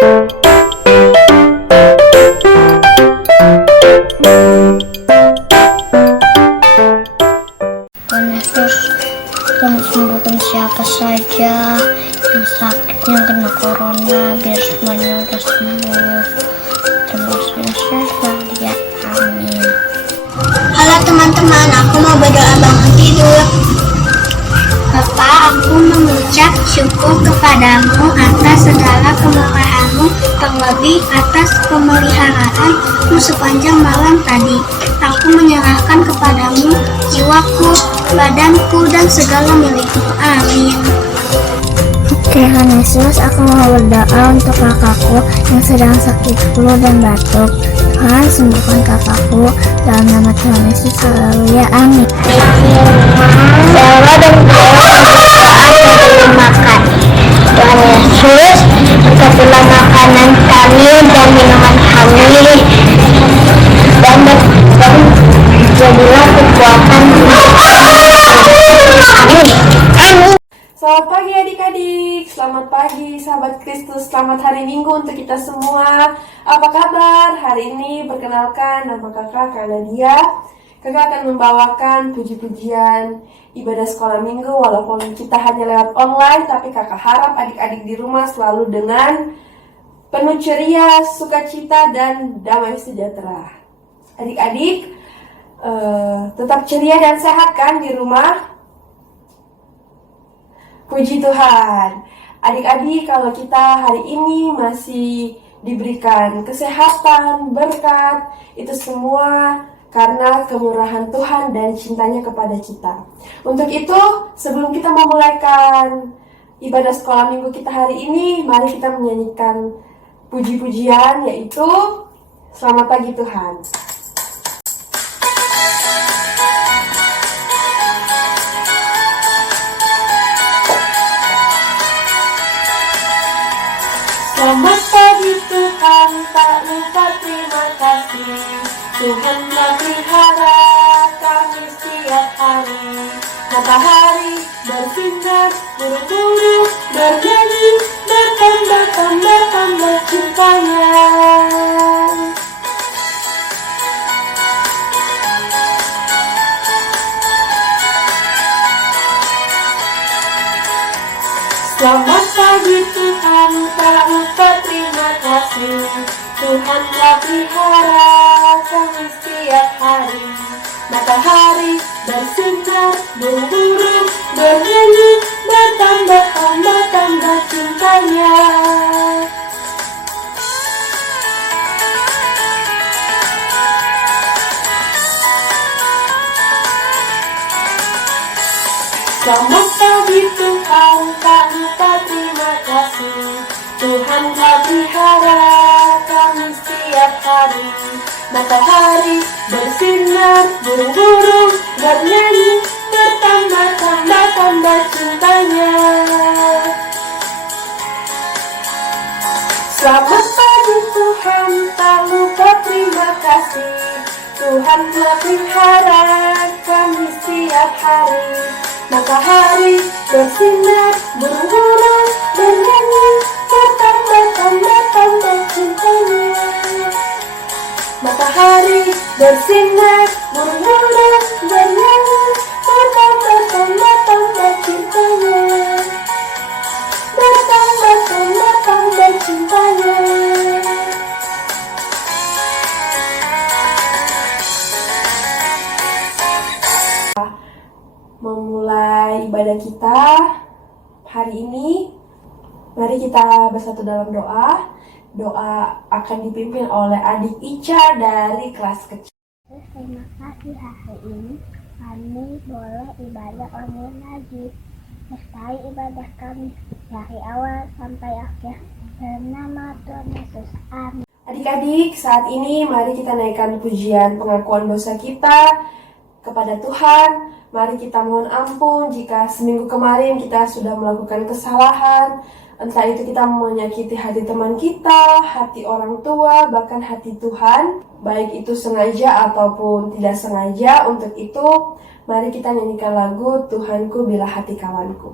Tuhan Yesus yang sembuhkan siapa saja yang sakit, yang kena corona, biar semuanya udah sembuh. Terima kasih ya, amin. Halo teman-teman, aku mau berdoa bangun tidur. Bapa, aku mengucap syukur kepadamu atas segala kemurahan-mu, terlebih atas pemeliharaanmu sepanjang malam tadi. Aku menyerahkan kepadamu jiwaku, badanku, dan segala milikku. Amin. Tuhan Yesus, aku mau berdoa untuk kakakku yang sedang sakit flu dan batuk. Tuhan, sembuhkan kakakku dalam nama Tuhan Yesus. Haleluya, amin. Doa dan makan. Tuhan Yesus, berkatilah makanan kami dan minuman kami, dan jadilah kekuatan kami. Amin. Selamat pagi adik-adik, selamat pagi sahabat Kristus, selamat hari Minggu untuk kita semua. Apa kabar? Hari ini perkenalkan nama kakak Nadia. Kakak akan membawakan puji-pujian ibadah sekolah minggu walaupun kita hanya lewat online, tapi kakak harap adik-adik di rumah selalu dengan penuh ceria, sukacita, dan damai sejahtera. Adik-adik tetap ceria dan sehat kan di rumah? Puji Tuhan. Adik-adik, kalau kita hari ini masih diberikan kesehatan, berkat, itu semua karena kemurahan Tuhan dan cintanya kepada kita. Untuk itu, sebelum kita memulaikan ibadah sekolah minggu kita hari ini, mari kita menyanyikan puji-pujian, yaitu Selamat Pagi Tuhan. Selamat pagi Tuhan, tak lupa terima kasih. Tuhan telah pelihara kami setiap hari. Matahari bersinar, burung-burung bernyanyi, bertambah cintanya. Selamat pagi Tuhan, tak lupa terima kasih. Tuhan telah pelihara kami setiap hari. Matahari bersinar, burung-burung bernyanyi, bertambah cintanya. Selamat pagi Tuhan, tak lupa terima kasih. Tuhan telah pelihara kami setiap hari. Matahari bersinar, burung-burung bernyanyi, bertambah cintanya. Selamat pagi Tuhan, tak lupa terima kasih. Tuhan telah pelihara kami setiap hari. Matahari bersinar, burung-burung bernyanyi, bertambah cintanya. Matahari bersinar, burung-burung bernyanyi, bertambah cintanya. Bertambah cintanya. Memulai ibadah kita hari ini, mari kita bersatu dalam doa. Doa akan dipimpin oleh adik Ica dari kelas kecil. Terima kasih hari ini kami boleh ibadah online lagi. Sertai ibadah kami dari awal sampai akhir. Dalam nama Tuhan Yesus. Amin. Adik-adik, saat ini mari kita naikkan pujian pengakuan dosa kita kepada Tuhan. Mari kita mohon ampun jika seminggu kemarin kita sudah melakukan kesalahan. Entah itu kita menyakiti hati teman kita, hati orang tua, bahkan hati Tuhan. Baik itu sengaja ataupun tidak sengaja. Untuk itu, mari kita nyanyikan lagu Tuhanku Bila Hati Kawanku.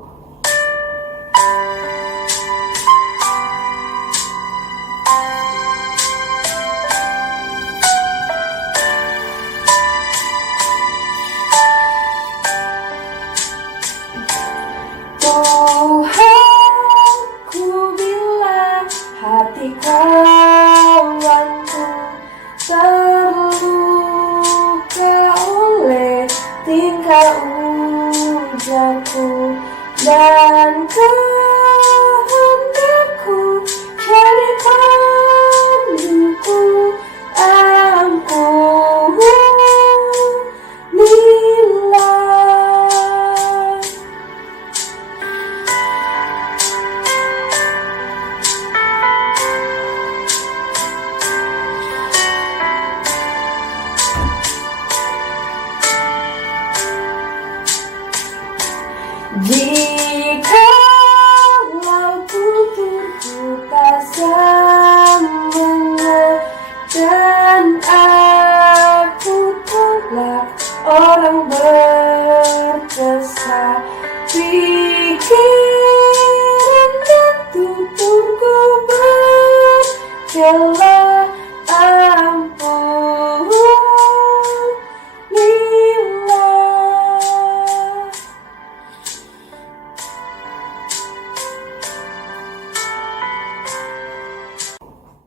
segala ampunilah.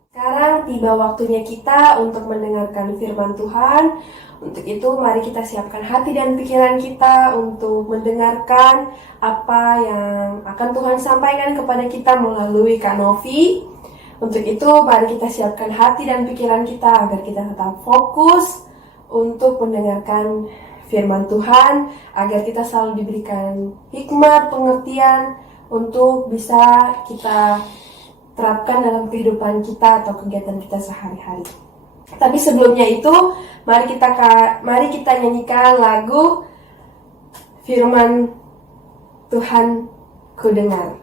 Sekarang tiba waktunya kita untuk mendengarkan firman Tuhan. Untuk itu mari kita siapkan hati dan pikiran kita untuk mendengarkan apa yang akan Tuhan sampaikan kepada kita melalui Kak Novi. Untuk itu mari kita siapkan hati dan pikiran kita agar kita tetap fokus untuk mendengarkan firman Tuhan, agar kita selalu diberikan hikmat, pengertian untuk bisa kita terapkan dalam kehidupan kita atau kegiatan kita sehari-hari. Tapi sebelumnya itu, mari kita nyanyikan lagu Firman Tuhan Ku Dengar.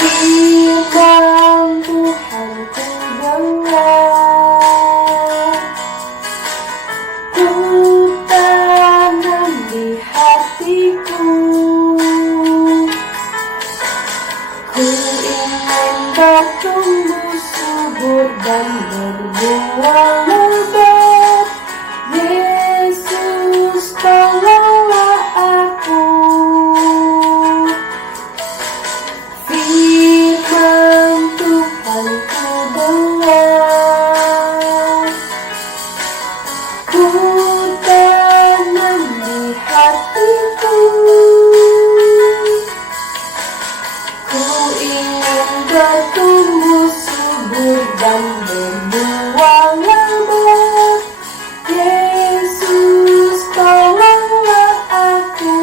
Firman Tuhan ku dengar, ku tanam di hatiku, ku ingin bertumbuh subur dan berbuah lebat. Yesus, tolonglah aku. Firman Tuhan ku dengar, ku tanam di hatiku, ku ingin bertumbuh subur dan berbuah lebat. Yesus, tolonglah aku.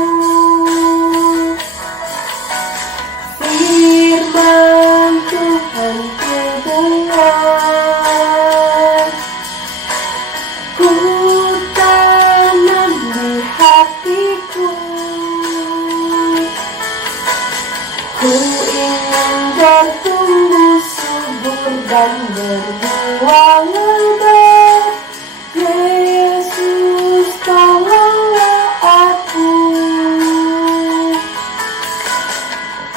Firman Tuhan ku dengar, ku tanam di hatiku, ku ingin bertumbuh subur dan berbuah lebat. Yesus, tolonglah aku.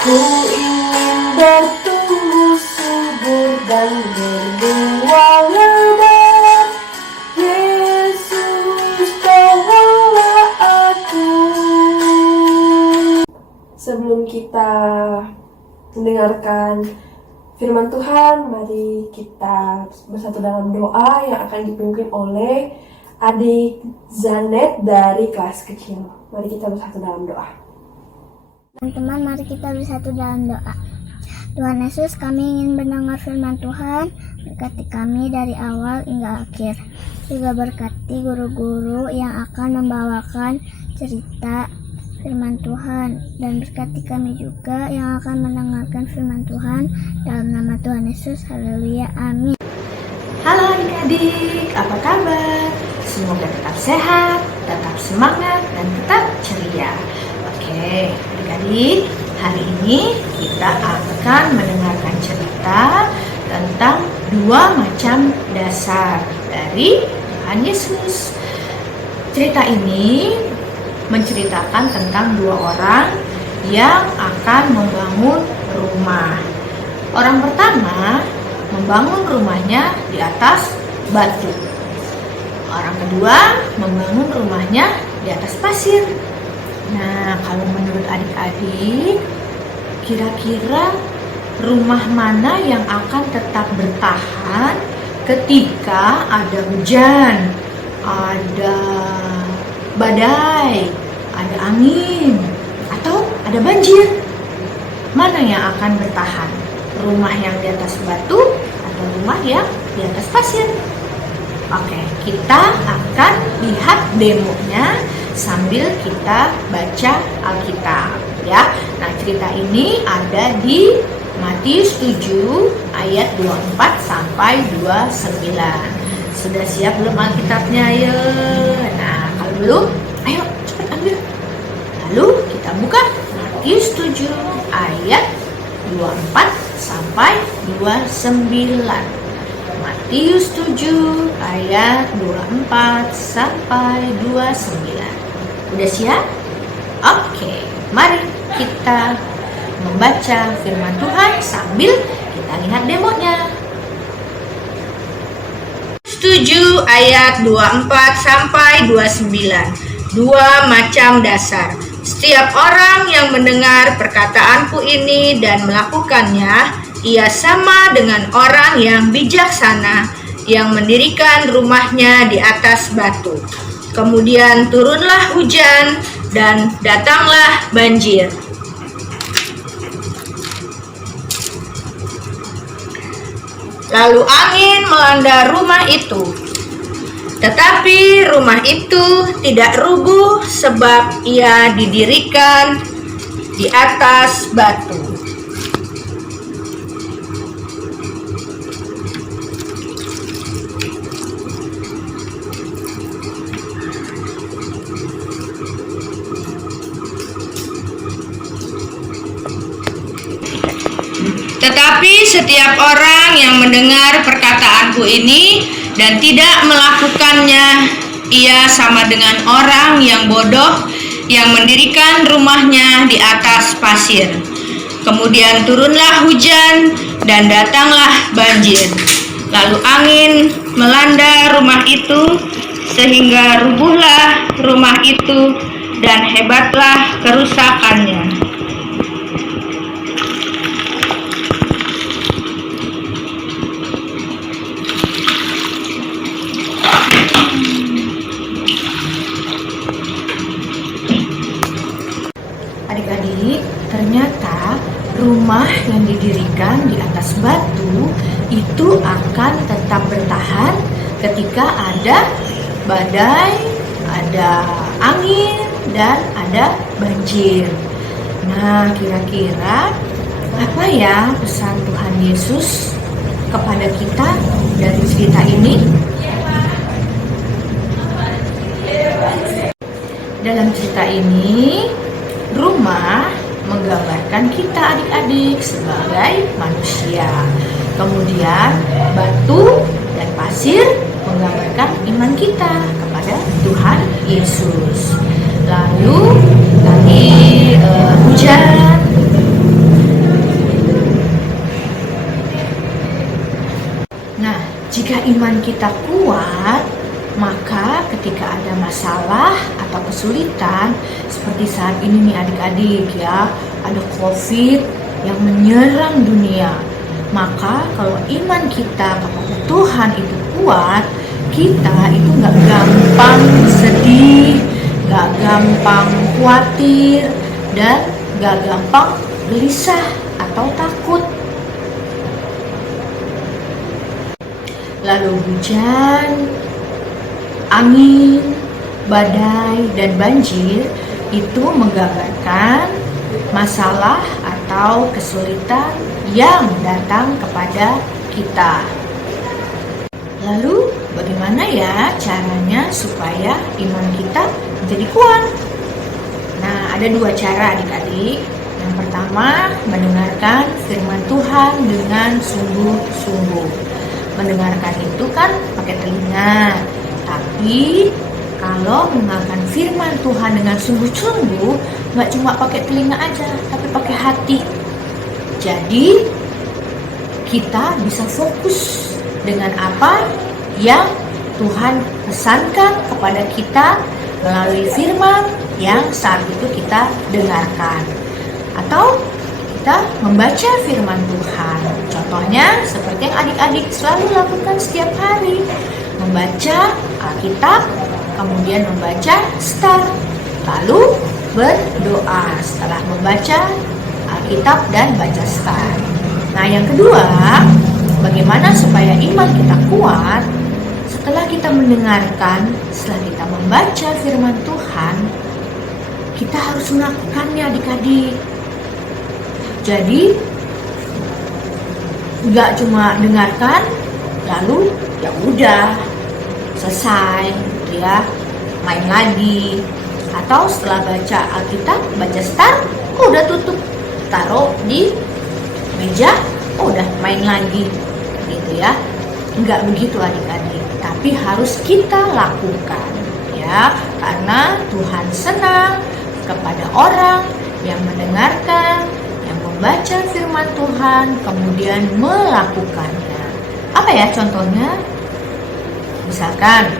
Ku ingin bertumbuh subur dan berbuah lebat. Yesus, tolonglah aku. Sebelum kita mendengarkan firman Tuhan, mari kita bersatu dalam doa yang akan dipimpin oleh adik Zanet dari kelas kecil. Mari kita bersatu dalam doa. Teman-teman, mari kita bersatu dalam doa. Tuhan Yesus, kami ingin mendengar firman Tuhan. Berkati kami dari awal hingga akhir. Juga berkati guru-guru yang akan membawakan cerita firman Tuhan. Dan berkati kami juga yang akan mendengarkan firman Tuhan. Dalam nama Tuhan Yesus, haleluya, amin. Halo adik-adik, apa kabar? Semoga tetap sehat, tetap semangat, dan tetap ceria. Oke, adik-adik, hari ini kita akan mendengarkan cerita tentang 2 macam dasar dari Tuhan Yesus. Cerita ini menceritakan tentang 2 orang yang akan membangun rumah. Orang pertama membangun rumahnya di atas batu. Orang kedua membangun rumahnya di atas pasir. Nah, kalau menurut adik-adik, kira-kira rumah mana yang akan tetap bertahan ketika ada hujan, ada badai, ada angin, atau ada banjir? Mana yang akan bertahan? Rumah yang di atas batu atau rumah yang di atas pasir? Oke, kita akan lihat demonya sambil kita baca Alkitab ya. Nah, cerita ini ada di Matius 7 ayat 24 sampai 29. Sudah siap belum Alkitabnya? Ayo. Nah, kalau belum, ayo cepat ambil. Lalu kita buka Matius 7 ayat 24 sampai 29. Matius 7 ayat 24 sampai 29. Udah siap? Oke, mari kita membaca firman Tuhan sambil kita lihat demonya. 7 ayat 24 sampai 29. Dua macam dasar. Setiap orang yang mendengar perkataanku ini dan melakukannya, ia sama dengan orang yang bijaksana yang mendirikan rumahnya di atas batu. Kemudian turunlah hujan dan datanglah banjir. Lalu angin melanda rumah itu. Tetapi rumah itu tidak rubuh sebab ia didirikan di atas batu. Tetapi setiap orang yang mendengar perkataanku ini dan tidak melakukannya, ia sama dengan orang yang bodoh yang mendirikan rumahnya di atas pasir. Kemudian turunlah hujan dan datanglah banjir. Lalu angin melanda rumah itu sehingga rubuhlah rumah itu dan hebatlah kerusakannya. Adik-adik, ternyata rumah yang didirikan di atas batu itu akan tetap bertahan ketika ada badai, ada angin, dan ada banjir. Nah, kira-kira apa ya pesan Tuhan Yesus kepada kita dari cerita ini? Dalam cerita ini, rumah menggambarkan kita adik-adik sebagai manusia. Kemudian batu dan pasir menggambarkan iman kita kepada Tuhan Yesus. Lalu tadi hujan. Nah, jika iman kita kuat, maka ketika ada masalah atau kesulitan seperti saat ini nih adik-adik ya, ada COVID yang menyerang dunia, maka kalau iman kita kepada Tuhan itu kuat, kita itu gak gampang sedih, gak gampang khawatir, dan gak gampang gelisah atau takut. Lalu hujan, angin, badai, dan banjir itu menggambarkan masalah atau kesulitan yang datang kepada kita. Lalu bagaimana ya caranya supaya iman kita menjadi kuat? Nah, ada dua cara adik-adik. Yang pertama, mendengarkan firman Tuhan dengan sungguh-sungguh. Mendengarkan itu kan pakai telinga. Tapi kalau mendengarkan firman Tuhan dengan sungguh-sungguh, nggak cuma pakai telinga aja, tapi pakai hati. Jadi kita bisa fokus dengan apa yang Tuhan pesankan kepada kita melalui firman yang saat itu kita dengarkan. Atau kita membaca firman Tuhan. Contohnya seperti yang adik-adik selalu lakukan setiap hari. Membaca Alkitab, kemudian membaca Star, lalu berdoa setelah membaca Alkitab dan baca Star. Nah, yang kedua, bagaimana supaya iman kita kuat? Setelah kita mendengarkan, setelah kita membaca firman Tuhan, kita harus melakukannya adik-adik. Jadi, nggak cuma dengarkan, lalu ya udah selesai ya, main lagi. Atau setelah baca Alkitab, baca Star, udah tutup, taruh di meja, udah main lagi gitu ya. enggak begitu adik-adik, tapi harus kita lakukan ya, karena Tuhan senang kepada orang yang mendengarkan, yang membaca firman Tuhan, kemudian melakukannya. Apa ya contohnya? Misalkan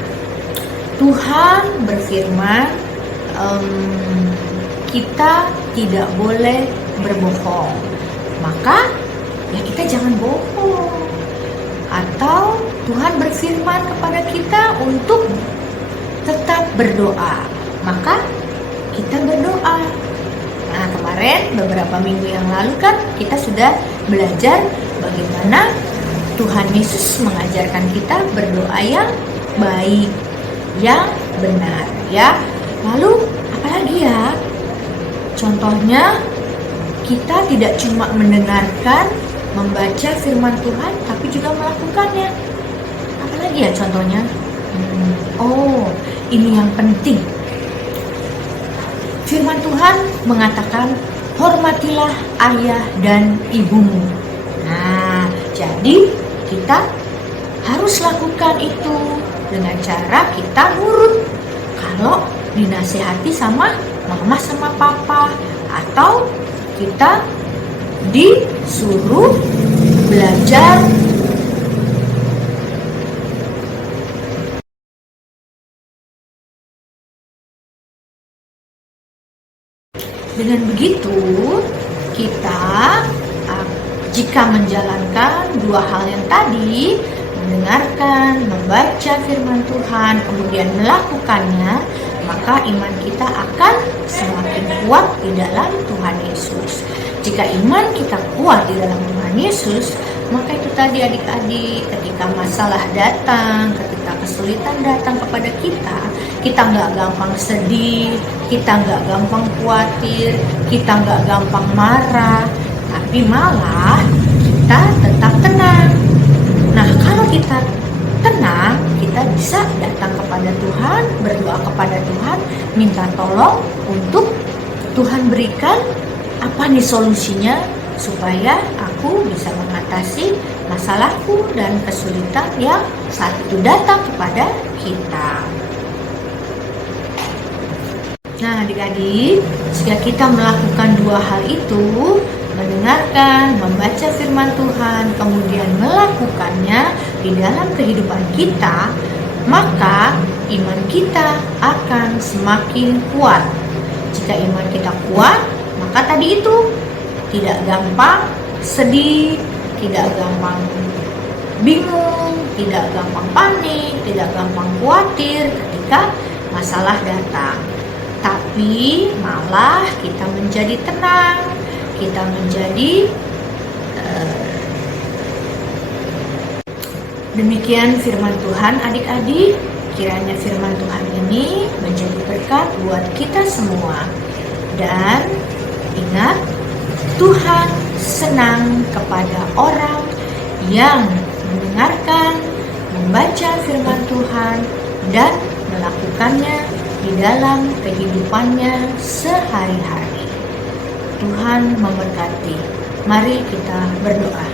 Tuhan berfirman, kita tidak boleh berbohong, maka ya kita jangan bohong. Atau Tuhan berfirman kepada kita untuk tetap berdoa, maka kita berdoa. Nah, kemarin beberapa minggu yang lalu kan kita sudah belajar bagaimana Tuhan Yesus mengajarkan kita berdoa yang baik, yang benar ya. Lalu apalagi ya? Contohnya kita tidak cuma mendengarkan, membaca firman Tuhan, tapi juga melakukannya. Apalagi ya contohnya? Ini yang penting. Firman Tuhan mengatakan, hormatilah ayah dan ibumu. Nah, jadi kita harus lakukan itu dengan cara kita nurut. Kalau dinasihati sama mama sama papa, atau kita disuruh belajar dengan begitu kita jika menjalankan dua hal yang tadi, mendengarkan, membaca firman Tuhan, kemudian melakukannya, maka iman kita akan semakin kuat di dalam Tuhan Yesus. Jika iman kita kuat di dalam Tuhan Yesus, maka itu tadi adik-adik, ketika masalah datang, ketika kesulitan datang kepada kita nggak gampang sedih, kita nggak gampang khawatir, kita nggak gampang marah, tapi malah kita tetap tenang. Nah, kalau kita tenang, kita bisa datang kepada Tuhan, berdoa kepada Tuhan, minta tolong untuk Tuhan berikan apa nih solusinya supaya aku bisa mengatasi masalahku dan kesulitan yang saat itu datang kepada kita. Nah, adik-adik, jika kita melakukan dua hal itu, mendengarkan, membaca firman Tuhan, kemudian melakukannya di dalam kehidupan kita, maka iman kita akan semakin kuat. Jika iman kita kuat, maka tadi itu tidak gampang sedih, tidak gampang bingung, tidak gampang panik, tidak gampang khawatir ketika masalah datang. Tapi malah kita menjadi tenang, kita menjadi demikian firman Tuhan adik-adik. Kiranya firman Tuhan ini menjadi berkat buat kita semua. Dan ingat, Tuhan senang kepada orang yang mendengarkan, membaca firman Tuhan, dan melakukannya di dalam kehidupannya sehari-hari. Tuhan memberkati. Mari kita berdoa.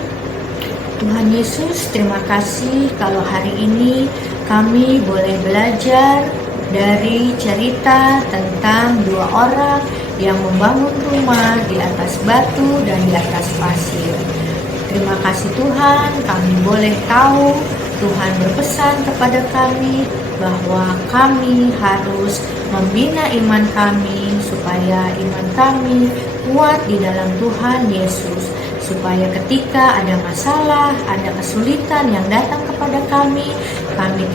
Tuhan Yesus, terima kasih kalau hari ini kami boleh belajar dari cerita tentang dua orang yang membangun rumah di atas batu dan di atas pasir. Terima kasih Tuhan, kami boleh tahu Tuhan berpesan kepada kami bahwa kami harus membina iman kami supaya iman kami kuat di dalam Tuhan Yesus, supaya ketika ada masalah, ada kesulitan yang datang kepada kami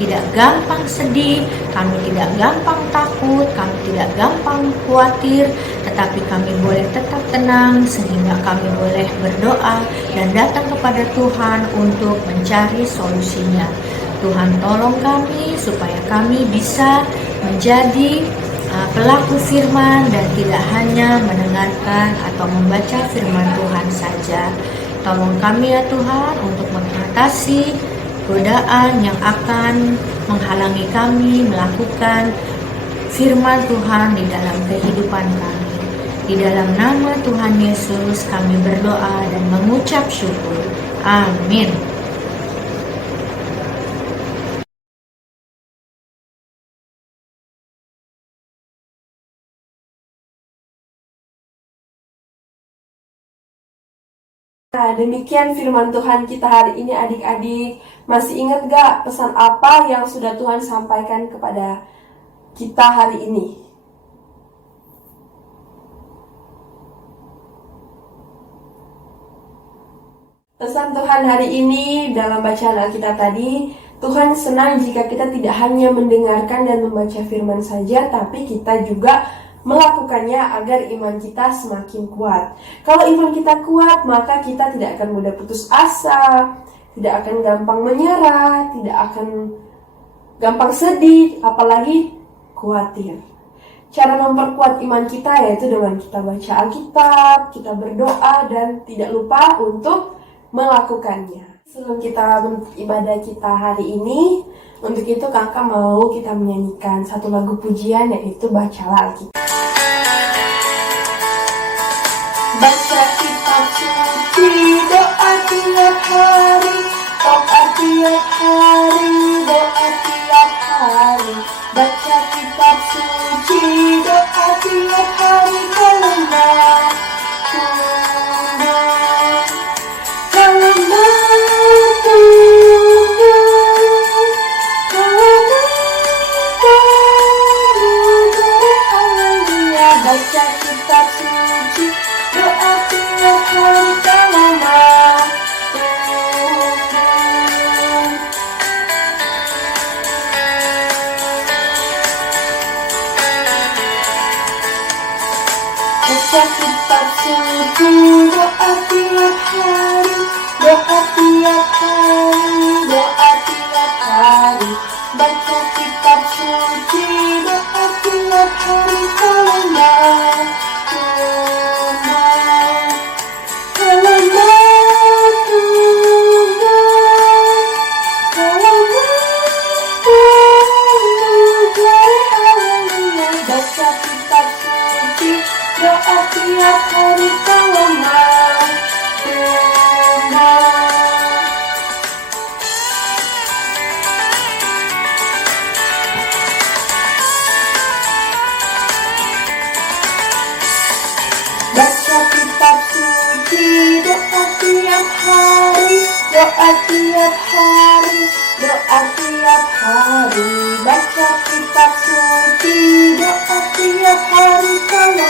tidak gampang sedih, kami tidak gampang takut, kami tidak gampang khawatir, tetapi kami boleh tetap tenang sehingga kami boleh berdoa dan datang kepada Tuhan untuk mencari solusinya. Tuhan tolong kami supaya kami bisa menjadi pelaku firman dan tidak hanya mendengarkan atau membaca firman Tuhan saja. Tolong kami ya Tuhan untuk mengatasi godaan yang akan menghalangi kami melakukan firman Tuhan di dalam kehidupan kami. Di dalam nama Tuhan Yesus kami berdoa dan mengucap syukur. Amin. Nah, demikian firman Tuhan kita hari ini adik-adik. Masih ingat gak pesan apa yang sudah Tuhan sampaikan kepada kita hari ini? Pesan Tuhan hari ini dalam bacaan Alkitab tadi, Tuhan senang jika kita tidak hanya mendengarkan dan membaca firman saja, tapi kita juga melakukannya agar iman kita semakin kuat. Kalau iman kita kuat, maka kita tidak akan mudah putus asa, tidak akan gampang menyerah, tidak akan gampang sedih, apalagi khawatir. Cara memperkuat iman kita yaitu dengan kita baca Alkitab, kita berdoa, dan tidak lupa untuk melakukannya. Sebelum kita menutup ibadah kita hari ini, untuk itu kakak mau kita menyanyikan satu lagu pujian, yaitu Bacalah Alkitab. Baca kitab suci, doa tiap hari, doa tiap hari, doa tiap hari. Baca kitab suci, doa tiap hari, kalau baca kitab suci, doa tiap hari, kalau baca kitab suci, doa tiap hari, doa tiap hari, doa tiap hari. Baca kitab suci, doa tiap hari, kalau tiap hari, kalau baca kitab suci, doa tiap hari, doa tiap hari, doa tiap hari. Baca kitab suci, doa tiap hari, kalau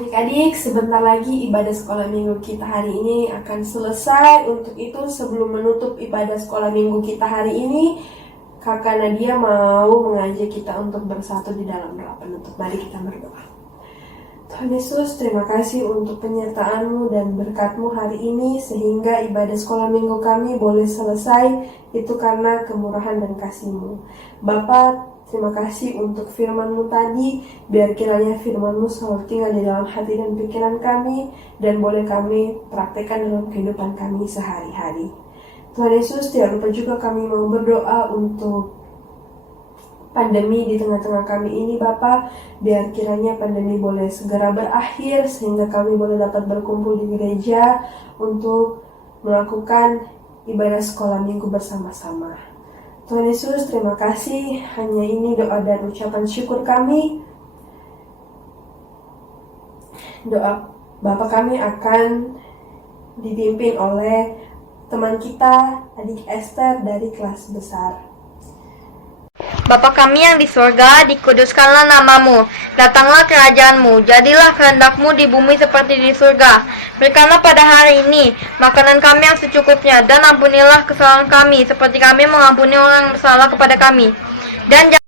Adik-adik, sebentar lagi ibadah sekolah minggu kita hari ini akan selesai. Untuk itu, sebelum menutup ibadah sekolah minggu kita hari ini, Kakak Nadia mau mengajak kita untuk bersatu di dalam doa penutup. Mari kita berdoa. Tuhan Yesus, terima kasih untuk penyertaan-Mu dan berkat-Mu hari ini, sehingga ibadah sekolah minggu kami boleh selesai, itu karena kemurahan dan kasih-Mu. Bapa, terima kasih untuk firman-Mu tadi, biar kiranya firman-Mu selalu tinggal di dalam hati dan pikiran kami, dan boleh kami praktekkan dalam kehidupan kami sehari-hari. Tuhan Yesus, tidak lupa juga kami mau berdoa untuk pandemi di tengah-tengah kami ini, Bapa, biar kiranya pandemi boleh segera berakhir, sehingga kami boleh dapat berkumpul di gereja untuk melakukan ibadah sekolah minggu bersama-sama. Tuhan Yesus, terima kasih. Hanya ini doa dan ucapan syukur kami. Doa Bapa kami akan dipimpin oleh teman kita, adik Esther dari kelas besar. Bapa kami yang di surga, dikuduskanlah namamu, datanglah kerajaanmu, jadilah kehendak-Mu di bumi seperti di surga. Berikanlah pada hari ini makanan kami yang secukupnya, dan ampunilah kesalahan kami, seperti kami mengampuni orang yang bersalah kepada kami. Dan jangan